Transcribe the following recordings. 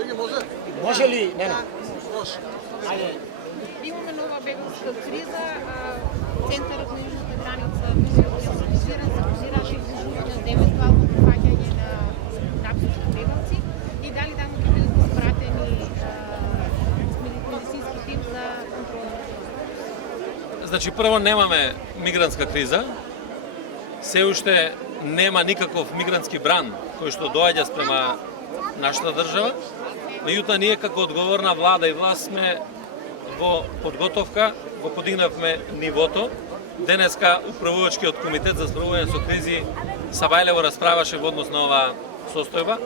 Колеги, може? Може ли? Не. Може. Ајде. Имаме нова бежанска криза, центарот на јужната граница се организира за изложување за евентуално прифаќање на напсички бежанци и дали да ќе бидат испратени медицински тим за контрола. Значи, прво немаме мигрантска криза, се уште нема никаков мигрантски бран кој што доаѓа спрема нашата држава. Меѓутоа, ние како одговорна влада и власт сме во подготовка, го подигнавме нивото. Денеска управувачкиот комитет за справување со кризи Сабајлево расправаше во однос на оваа состојба.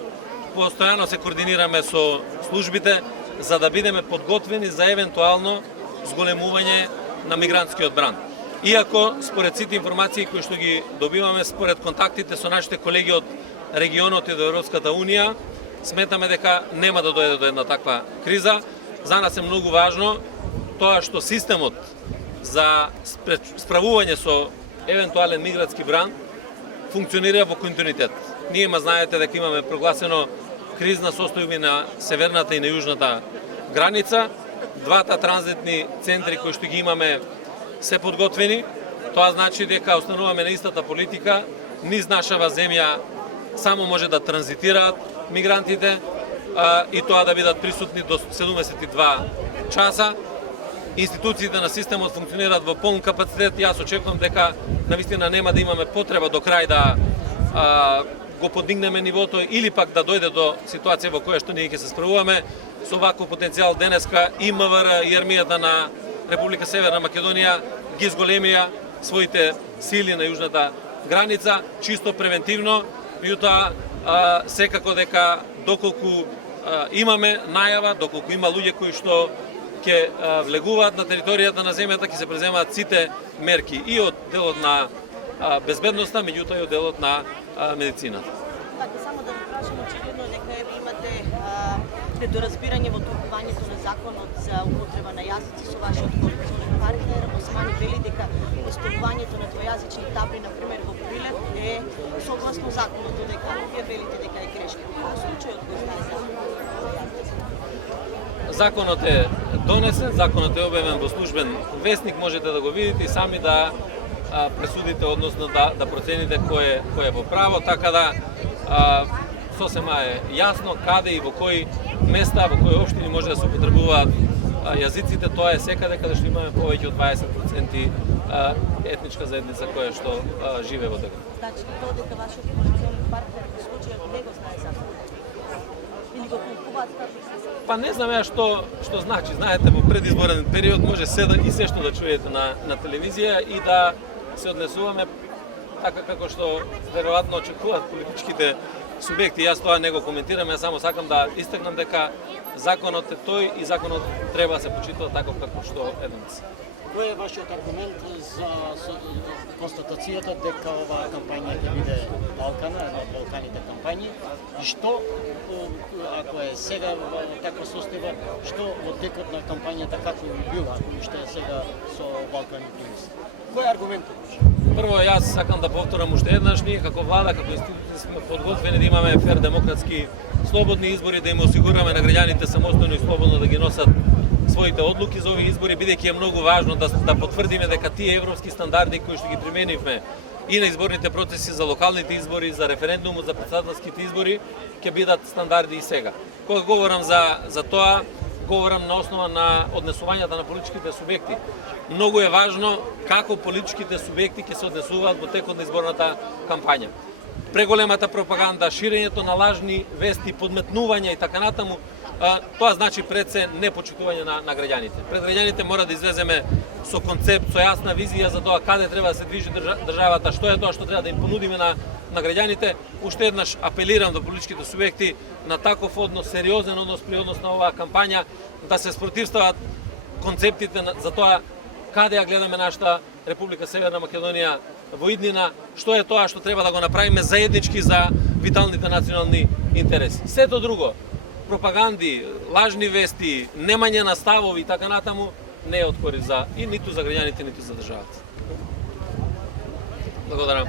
Постојано се координираме со службите за да бидеме подготвени за евентуално зголемување на мигрантскиот бран. Иако, според сите информации кои што ги добиваме, според контактите со нашите колеги од регионот и до Европската Унија, сметаме дека нема да дојде до една таква криза. За нас е многу важно тоа што системот за справување со евентуален мигрантски бран функционира во континуитет. Ние знаете дека имаме прогласено кризна состојба на северната и на јужната граница. Двата транзитни центри кои што ги имаме се подготвени. Тоа значи дека остануваме на истата политика. Низ нашава земја само може да транзитираат мигрантите и тоа да бидат присутни до 72 часа. Институциите на системот функционираат во полн капацитет. Јас очекувам дека навистина нема да имаме потреба до крај да го подигнеме нивото или пак да дојде до ситуација во која што ние ќе се справуваме. Со ваков потенцијал денеска и МВР и армијата на Република Северна Македонија ги зголемија своите сили на јужната граница, чисто превентивно. Меѓутоа, секако дека доколку имаме најава, доколку има луѓе кои што ќе влегуваат на територијата на земјата, ќе се преземаат сите мерки и од делот на безбедноста, меѓутоа и од делот на медицината. Така, само да ви кажем, очигледно дека имате недоразбирање во толкувањето на законот за употреба на јазици со вашиот коалиционен партнер. Османи вели дека поставувањето на двојазични табли, например во Прилеп, е согласно законот, додека вие велите дека е грешка. Во случајот кој знаете? Законот е донесен, законот е објавен во службен весник, можете да го видите и сами да пресудите, односно да процените кој е во право, така да сосема е јасно каде и во кои места, во кои општини може да се употребуваат јазиците. Тоа е секаде каде што имаме повеќе од 20% етничка заедница која што живее во државата. Значи тоа дека вашиот коалиционен партнер во случајот не го знае законот? Или го толкуваат како? Па не знам ја што значи. Знаете, во предизборен период може се што да чуете на телевизија и да се однесуваме така како што веројатно очекуваат политичките субјекти. Јас тоа не го коментирам, јас само сакам да истакнам дека законот е тој и законот треба да се почитува таков како што е денес. Кој е вашиот аргумент за констатацијата дека оваа кампања ќе биде Балкана, една од Балканите кампањи, и што, ако е сега таква состојба, што во текот на кампањата како би била, ако уште е сега со Балкани плюс? Кој е аргументот? Прво, јас сакам да повторам уште еднаш, ние како влада, како институција сме подготвени да имаме фер демократски слободни избори, да им осигураме на граѓаните самостојно и слободно да ги носат своите одлуки за овие избори, бидејќи е многу важно да потврдиме дека тие европски стандарди кои што ги применивме и на изборните процеси за локалните избори, за референдумот, за претседателските избори, ќе бидат стандарди и сега. Кога говорам за тоа, говорам на основа на однесувањата на политичките субјекти. Многу е важно како политичките субјекти ќе се однесуваат во текот на изборната кампања. Преголемата пропаганда, ширењето на лажни вести, подметнување и така натаму, тоа значи пред се непочитување на граѓаните. Пред граѓаните мора да излеземе со концепт, со јасна визија за тоа каде треба да се движи државата, што е тоа што треба да им понудиме на граѓаните. Уште еднаш апелирам до политичките субјекти на таков однос, сериозен однос при однос на оваа кампања, да се спротивстават концептите за тоа каде ја гледаме нашата Република Северна Македонија во иднина, што е тоа што треба да го направиме заеднички за виталните национални интереси. Сето друго, пропаганди, лажни вести, немање на ставови и така натаму, не е од корист и ниту за граѓаните, ниту за државата. Благодарам.